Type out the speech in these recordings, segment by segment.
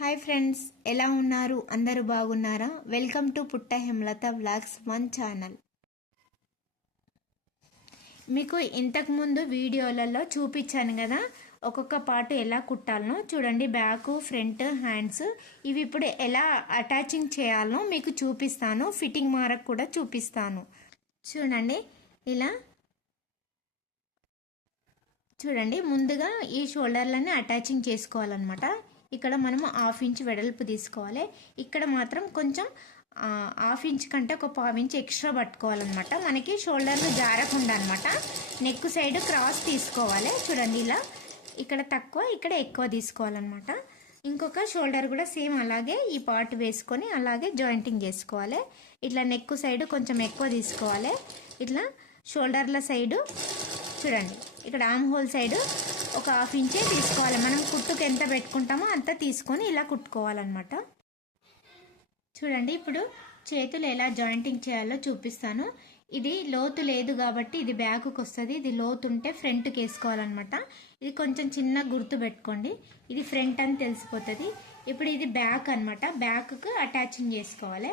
Hi friends ఎలా ఉన్నారు? అందరూ బాగున్నారా? వెల్కమ్ టు పుట్ట హేమలత వ్లాగ్స్ వన్ ఛానల్. మీకు ఇంతకుముందు వీడియోలలో చూపించాను కదా ఒక్కొక్క పార్ట్ ఎలా కుట్టాలనో. చూడండి బ్యాక్ ఫ్రంట్ హ్యాండ్స్. ఇవి ఇప్పుడు ఎలా అటాచింగ్ చేయాలనో మీకు చూపిస్తాను. ఫిట్టింగ్ మార్క్ కూడా చూపిస్తాను. చూడండి ఇలా. చూడండి ముందుగా ఈ షోల్డర్లని అటాచింగ్ చేసుకోవాలన్నమాట. ఇక్కడ మనము హాఫ్ ఇంచ్ వెడల్పు తీసుకోవాలి. ఇక్కడ మాత్రం కొంచెం హాఫ్ ఇంచ్ కంటే ఒక పావు ఇంచ్ ఎక్స్ట్రా పట్టుకోవాలన్నమాట. మనకి షోల్డర్లు జారకుండా అనమాట నెక్ సైడ్ క్రాస్ తీసుకోవాలి చూడండి ఇలా. ఇక్కడ తక్కువ ఇక్కడ ఎక్కువ తీసుకోవాలన్నమాట. ఇంకొక షోల్డర్ కూడా సేమ్ అలాగే ఈ పార్ట్ వేసుకొని అలాగే జాయింటింగ్ చేసుకోవాలి. ఇట్లా నెక్ సైడ్ కొంచెం ఎక్కువ తీసుకోవాలి. ఇట్లా షోల్డర్ల సైడు చూడండి. ఇక్కడ ఆమ్ హోల్ సైడు ఒక హాఫ్ ఇంచే తీసుకోవాలి. మనం కుట్టుకు ఎంత పెట్టుకుంటామో అంత తీసుకొని ఇలా కుట్టుకోవాలన్నమాట. చూడండి ఇప్పుడు చేతులు ఎలా జాయింటింగ్ చేయాలో చూపిస్తాను. ఇది లోతు లేదు కాబట్టి ఇది బ్యాక్కి వస్తుంది. ఇది లోతు ఉంటే ఫ్రంట్కి వేసుకోవాలన్నమాట. ఇది కొంచెం చిన్న గుర్తు పెట్టుకోండి. ఇది ఫ్రంట్ అని తెలిసిపోతుంది. ఇప్పుడు ఇది బ్యాక్ అనమాట బ్యాక్కు అటాచింగ్ చేసుకోవాలి.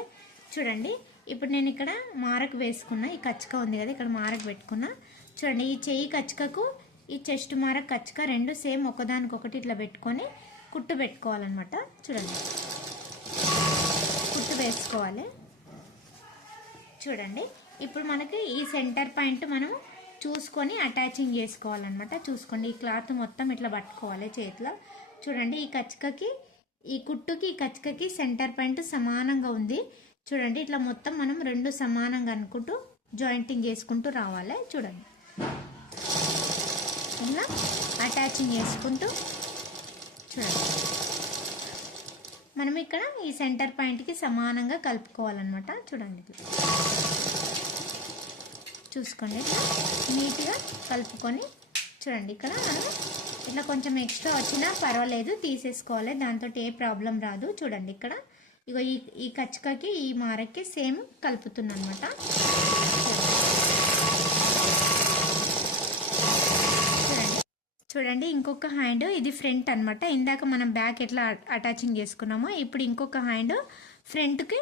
చూడండి ఇప్పుడు నేను ఇక్కడ మారకు వేసుకున్నా. ఈ కచ్చక ఉంది కదా ఇక్కడ మారకు పెట్టుకున్నా. చూడండి ఈ చెయ్యి కచ్చకకు ఈ చెస్ట్ మార కచ్చక రెండు సేమ్ ఒకదానికొకటి ఇట్లా పెట్టుకొని కుట్టు పెట్టుకోవాలన్నమాట. చూడండి. కుట్టు వేసుకోవాలి. చూడండి. ఇప్పుడు మనకి ఈ సెంటర్ పాయింట్ మనం చూసుకొని అటాచింగ్ చేసుకోవాలన్నమాట. చూసుకోండి. ఈ క్లాత్ మొత్తం ఇట్లా పట్టుకోవాలి చేతిలో. చూడండి. ఈ కచ్చికకి ఈ కుట్టుకి ఈ కచ్చికకి సెంటర్ పాయింట్ సమానంగా ఉంది. చూడండి. ఇట్లా మొత్తం మనం రెండు సమానంగా అనుకుంటూ జాయింటింగ్ చేసుకుంటూ రావాలి. చూడండి. ఇలా అటాచింగ్ చేసుకుంటూ చూడండి. మనం ఇక్కడ ఈ సెంటర్ పాయింట్కి సమానంగా కలుపుకోవాలన్నమాట. చూడండి చూసుకోండి ఇట్లా. నీట్గా కలుపుకొని చూడండి. ఇక్కడ మనం ఇట్లా కొంచెం ఎక్స్ట్రా వచ్చినా పర్వాలేదు తీసేసుకోవాలి. దాంతో ఏ ప్రాబ్లం రాదు. చూడండి ఇక్కడ. ఇగో ఈ ఈ కచ్చకకి ఈ మారకి సేమ్ కలుపుతున్నా అనమాట చూడండి చూడండి ఇంకొక హ్యాండ్ ఇది ఫ్రంట్ అన్నమాట. ఇందాక మనం బ్యాక్ ఎట్లా అటాచింగ్ చేసుకున్నామో ఇప్పుడు ఇంకొక హ్యాండ్ ఫ్రంట్కి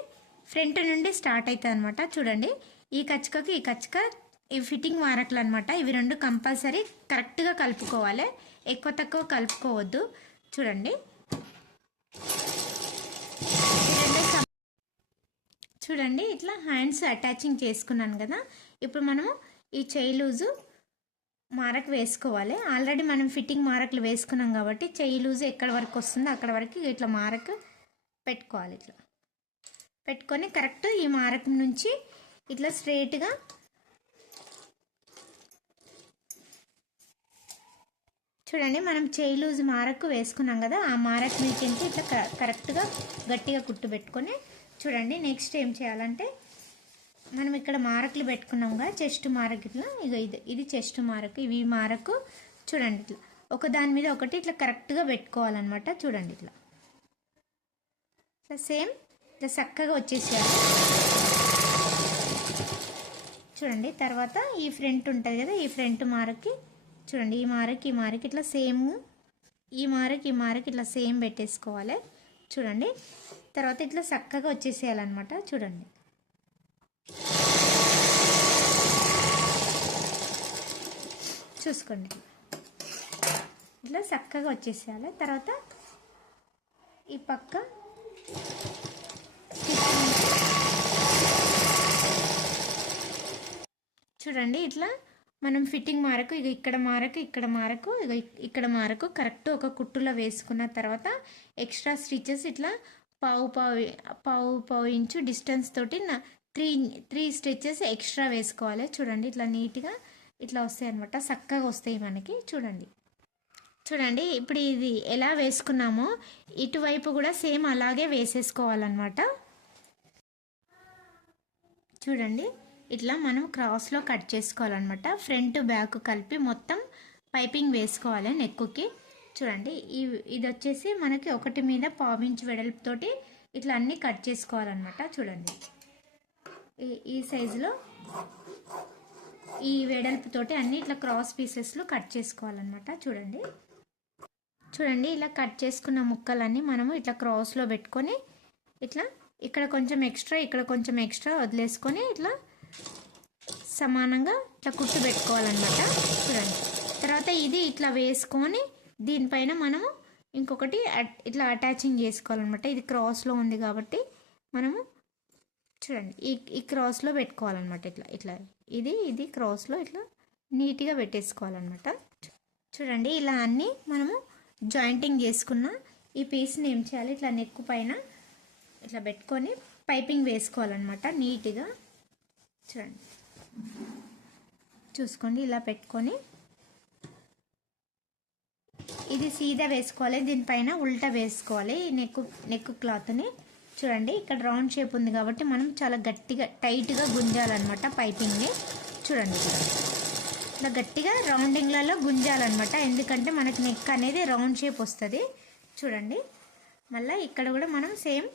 ఫ్రంట్ నుండి స్టార్ట్ అవుతుంది అనమాట చూడండి ఈ కచ్చకకి ఈ కచ్చక ఈ ఫిట్టింగ్ వారకులు అనమాట ఇవి రెండు కంపల్సరీ కరెక్ట్గా కలుపుకోవాలి. ఎక్కువ తక్కువ కలుపుకోవద్దు. చూడండి. చూడండి ఇట్లా హ్యాండ్స్ అటాచింగ్ చేసుకున్నాను కదా. ఇప్పుడు మనము ఈ చేయి లూజు మారక్ వేసుకోవాలి. ఆల్రెడీ మనం ఫిట్టింగ్ మారకులు వేసుకున్నాం కాబట్టి చెయ్యి లూజ్ ఎక్కడ వరకు వస్తుందో అక్కడ వరకు ఇట్లా మారకు పెట్టుకోవాలి ఇట్లా. పెట్టుకొని కరెక్ట్ ఈ మారకం నుంచి ఇట్లా స్ట్రైట్గా చూడండి మనం చేయి లూజ్ మారకు వేసుకున్నాం కదా ఆ మారకు నుంచి ఇట్లా కరెక్ట్గా గట్టిగా కుట్టు పెట్టుకొని చూడండి నెక్స్ట్ ఏం చేయాలంటే మనం ఇక్కడ మారకులు పెట్టుకున్నాంగా చెస్ట్ మారకు ఇట్లా ఇగో ఇది ఇది చెస్ట్ మారకు ఇవి మారకు చూడండి ఇట్లా. ఒక దాని మీద ఒకటి ఇట్లా కరెక్ట్గా పెట్టుకోవాలన్నమాట చూడండి ఇట్లా. ఇట్లా సేమ్ ఇట్లా చక్కగా వచ్చేసేయాలి. చూడండి తర్వాత ఈ ఫ్రంట్ ఉంటుంది కదా ఈ ఫ్రంట్ మారకి చూడండి ఈ మారకి ఈ మారకి ఇట్లా సేమ్ ఈ మారకి ఈ మారకి ఇట్లా సేమ్ పెట్టేసుకోవాలి. చూడండి తర్వాత ఇట్లా చక్కగా వచ్చేసేయాలన్నమాట చూడండి. చూసుకోండి. ఇట్లా చక్కగా వచ్చేసేయాలి. తర్వాత ఈ పక్క చూడండి ఇట్లా మనం ఫిట్టింగ్ మారకు ఇక ఇక్కడ మారకు ఇక్కడ మారకు ఇక ఇక్కడ మారకు కరెక్ట్ ఒక కుట్టులో వేసుకున్న తర్వాత ఎక్స్ట్రా స్టిచెస్ ఇట్లా పావు పావు పావు పావు ఇంచు డిస్టెన్స్ తోటి నా త్రీ త్రీ స్టిచెస్ ఎక్స్ట్రా వేసుకోవాలి. చూడండి ఇట్లా నీట్గా ఇట్లా వస్తాయి అనమాట చక్కగా వస్తాయి మనకి. చూడండి. చూడండి ఇప్పుడు ఇది ఎలా వేసుకున్నామో ఇటువైపు కూడా సేమ్ అలాగే వేసేసుకోవాలన్నమాట. చూడండి ఇట్లా మనం క్రాస్లో కట్ చేసుకోవాలన్నమాట. ఫ్రంట్ బ్యాక్ కలిపి మొత్తం పైపింగ్ వేసుకోవాలి నెక్కుకి. చూడండి ఇది వచ్చేసి మనకి ఒకటి మీద పావించి వెడల్పుతోటి ఇట్లా అన్నీ కట్ చేసుకోవాలన్నమాట. చూడండి. ఈ ఈ సైజులో ఈ వెడల్పుతోటి అన్ని ఇట్లా క్రాస్ పీసెస్లో కట్ చేసుకోవాలన్నమాట. చూడండి. చూడండి ఇలా కట్ చేసుకున్న ముక్కలన్నీ మనము ఇట్లా క్రాస్లో పెట్టుకొని ఇట్లా ఇక్కడ కొంచెం ఎక్స్ట్రా ఇక్కడ కొంచెం ఎక్స్ట్రా వదిలేసుకొని ఇట్లా సమానంగా ఇట్లా కుట్టు పెట్టుకోవాలన్నమాట. చూడండి. తర్వాత ఇది ఇట్లా వేసుకొని దీనిపైన మనము ఇంకొకటి అట్- ఇట్లా అటాచింగ్ చేసుకోవాలన్నమాట. ఇది క్రాస్లో ఉంది కాబట్టి మనము చూడండి ఈ ఈ క్రాస్లో పెట్టుకోవాలన్నమాట ఇట్లా ఇట్లా. ఇది ఇది క్రాస్లో ఇట్లా నీట్గా పెట్టేసుకోవాలన్నమాట. చూడండి ఇలా అన్నీ మనము జాయింటింగ్ చేసుకున్న ఈ పీస్ని ఏం చేయాలి? ఇట్లా నెక్కు పైన ఇట్లా పెట్టుకొని పైపింగ్ వేసుకోవాలన్నమాట నీట్గా. చూడండి. చూసుకోండి ఇలా పెట్టుకొని ఇది సీదా వేసుకోవాలి దీనిపైన ఉల్టా వేసుకోవాలి ఈ నెక్కు క్లాత్ని చూడండి ఇక్కడ రౌండ్ షేప్ ఉంది కాబట్టి మనం చాలా గట్టిగా టైట్గా గుంజాలన్నమాట పైపింగ్ని చూడండి ఇలా ఇట్లా గట్టిగా రౌండింగ్లలో గుంజాలన్నమాట. ఎందుకంటే మనకి నెక్ అనేది రౌండ్ షేప్ వస్తుంది. చూడండి. మళ్ళీ ఇక్కడ కూడా మనం సేమ్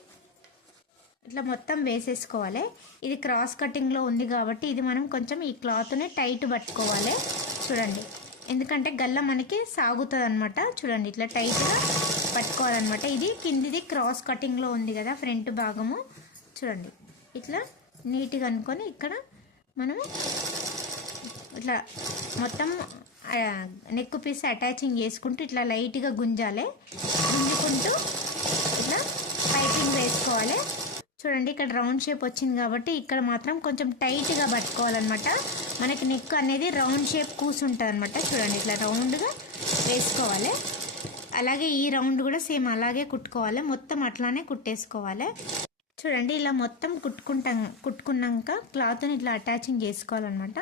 ఇట్లా మొత్తం వేసేసుకోవాలి. ఇది క్రాస్ కటింగ్లో ఉంది కాబట్టి ఇది మనం కొంచెం ఈ క్లాత్ని టైట్ పట్టుకోవాలి. చూడండి. ఎందుకంటే గల్ల మనకి సాగుతుంది అనమాట చూడండి ఇట్లా టైట్గా పట్టుకోవాలన్నమాట. ఇది కిందిది క్రాస్ కటింగ్లో ఉంది కదా ఫ్రంట్ భాగము. చూడండి. ఇట్లా నీట్గా అనుకొని ఇక్కడ మనము ఇట్లా మొత్తం నెక్ పీస్ అటాచింగ్ చేసుకుంటూ ఇట్లా లైట్గా గుంజాలి. గుంజుకుంటూ ఇట్లా పైపింగ్ వేసుకోవాలి. చూడండి ఇక్కడ రౌండ్ షేప్ వచ్చింది కాబట్టి ఇక్కడ మాత్రం కొంచెం టైట్గా పట్టుకోవాలన్నమాట. మనకి నెక్ అనేది రౌండ్ షేప్ కూసుంటుంది అనమాట చూడండి ఇట్లా రౌండ్గా వేసుకోవాలి. అలాగే ఈ రౌండ్ కూడా సేమ్ అలాగే కుట్టుకోవాలి. మొత్తం అట్లానే కుట్టేసుకోవాలి. చూడండి ఇలా మొత్తం కుట్టుకుంటాం కుట్టుకున్నాక క్లాత్ని ఇట్లా అటాచింగ్ చేసుకోవాలన్నమాట.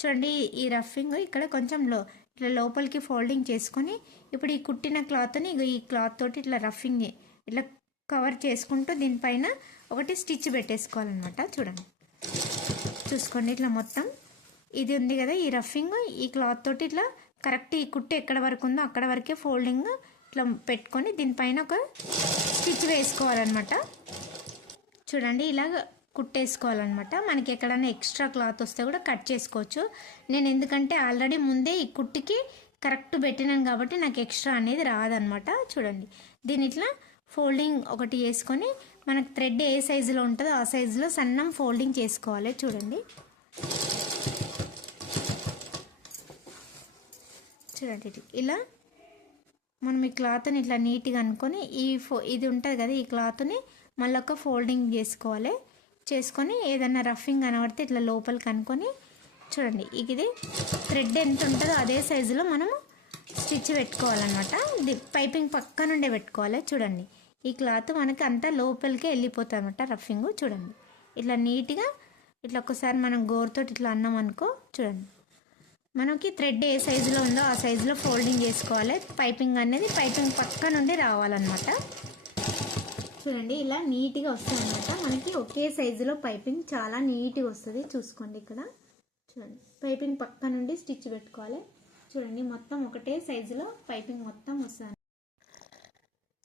చూడండి ఈ రఫింగ్ ఇక్కడ కొంచెం లో ఇట్లా లోపలికి ఫోల్డింగ్ చేసుకొని ఇప్పుడు ఈ కుట్టిన క్లాత్ని ఈ క్లాత్ తోటి ఇట్లా రఫింగ్ ఇట్లా కవర్ చేసుకుంటూ దీనిపైన ఒకటి స్టిచ్ పెట్టేసుకోవాలన్నమాట. చూడండి. చూసుకోండి ఇట్లా మొత్తం. ఇది ఉంది కదా ఈ రఫింగ్. ఈ క్లాత్ తోటి ఇట్లా కరెక్ట్ ఈ కుట్టు ఎక్కడ వరకు ఉందో అక్కడ వరకే ఫోల్డింగ్ ఇట్లా పెట్టుకొని దీనిపైన ఒక స్టిచ్ వేసుకోవాలన్నమాట. చూడండి ఇలా కుట్టేసుకోవాలన్నమాట. మనకి ఎక్కడైనా ఎక్స్ట్రా క్లాత్ వస్తే కూడా కట్ చేసుకోవచ్చు. నేను ఎందుకంటే ఆల్రెడీ ముందే ఈ కుట్టుకి కరెక్ట్ పెట్టినాను కాబట్టి నాకు ఎక్స్ట్రా అనేది రాదనమాట చూడండి దీని ఇట్లా ఫోల్డింగ్ ఒకటి వేసుకొని మనకు థ్రెడ్ ఏ సైజులో ఉంటుందో ఆ సైజులో సన్నం ఫోల్డింగ్ చేసుకోవాలి. చూడండి చూడండి ఇలా మనం ఈ క్లాత్ని ఇట్లా నీట్గా అనుకొని ఈ ఫో ఇది ఉంటుంది కదా ఈ క్లాత్ని మళ్ళీ ఒక ఫోల్డింగ్ చేసుకోవాలి. చేసుకొని ఏదన్నా రఫింగ్ కనబడితే ఇట్లా లోపలికి అనుకొని చూడండి ఇది థ్రెడ్ ఎంత ఉంటుందో అదే సైజులో మనము స్టిచ్ పెట్టుకోవాలన్నమాట. ది పైపింగ్ పక్క నుండే పెట్టుకోవాలి చూడండి. ఈ క్లాత్ మనకి అంతా లోపలికే వెళ్ళిపోతుంది అనమాట రఫింగ్ చూడండి. ఇట్లా నీట్గా ఇట్లా ఒకసారి మనం గోరుతోటి ఇట్లా అన్నాం అనుకో చూడండి. మనకి థ్రెడ్ ఏ సైజులో ఉందో ఆ సైజులో ఫోల్డింగ్ చేసుకోవాలి. పైపింగ్ అనేది పైపింగ్ పక్క నుండి రావాలన్నమాట. చూడండి ఇలా నీట్గా వస్తాయి అనమాట మనకి ఒకే సైజులో పైపింగ్ చాలా నీట్గా వస్తుంది. చూసుకోండి ఇక్కడ. చూడండి పైపింగ్ పక్క నుండి స్టిచ్ పెట్టుకోవాలి. చూడండి మొత్తం ఒకటే సైజులో పైపింగ్ మొత్తం వస్తుంది.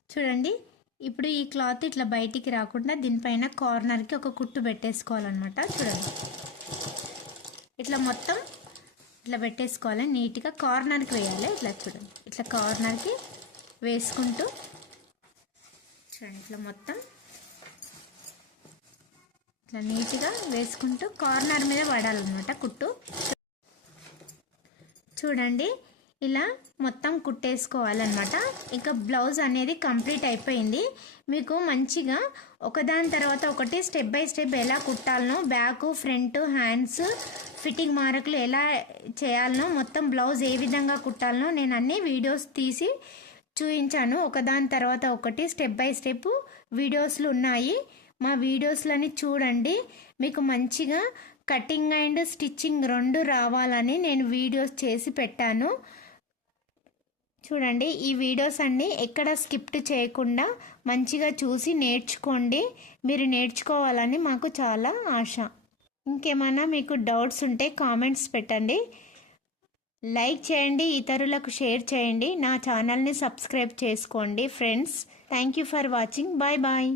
చూడండి ఇప్పుడు ఈ క్లాత్ ఇట్లా బయటికి రాకుండా దీనిపైన కార్నర్కి ఒక కుట్టు పెట్టేసుకోవాలన్నమాట. చూడండి. ఇట్లా మొత్తం ఇట్లా పెట్టేసుకోవాలి. నీట్గా కార్నర్కి వేయాలి. ఇట్లా చూడండి. ఇట్లా కార్నర్కి వేసుకుంటూ చూడండి. ఇట్లా మొత్తం ఇట్లా నీట్గా వేసుకుంటూ కార్నర్ మీద పడాలన్నమాట కుట్టు. చూడండి. ఇలా మొత్తం కుట్టేసుకోవాలన్నమాట. ఇక బ్లౌజ్ అనేది కంప్లీట్ అయిపోయింది. మీకు మంచిగా ఒకదాని తర్వాత ఒకటి స్టెప్ బై స్టెప్ ఎలా కుట్టాలనో బ్యాక్ ఫ్రంట్ హ్యాండ్స్ ఫిట్టింగ్ మార్కులు ఎలా చేయాలనో మొత్తం బ్లౌజ్ ఏ విధంగా కుట్టాలనో నేను అన్ని వీడియోస్ తీసి చూపించాను ఒకదాని తర్వాత ఒకటి స్టెప్ బై స్టెప్ వీడియోస్లు ఉన్నాయి. మా వీడియోస్లని చూడండి. మీకు మంచిగా కటింగ్ అండ్ స్టిచ్చింగ్ రెండు రావాలని నేను వీడియోస్ చేసి పెట్టాను. చూడండి ఈ వీడియోస్ అన్నీ ఎక్కడ స్కిప్ట్ చేయకుండా మంచిగా చూసి నేర్చుకోండి. మీరు నేర్చుకోవాలని మాకు చాలా ఆశ. ఇంకేమైనా మీకు డౌట్స్ ఉంటే కామెంట్స్ పెట్టండి. లైక్ చేయండి ఇతరులకు షేర్ చేయండి. నా ఛానల్ని సబ్స్క్రైబ్ చేసుకోండి friends. Thank you for watching. Bye bye.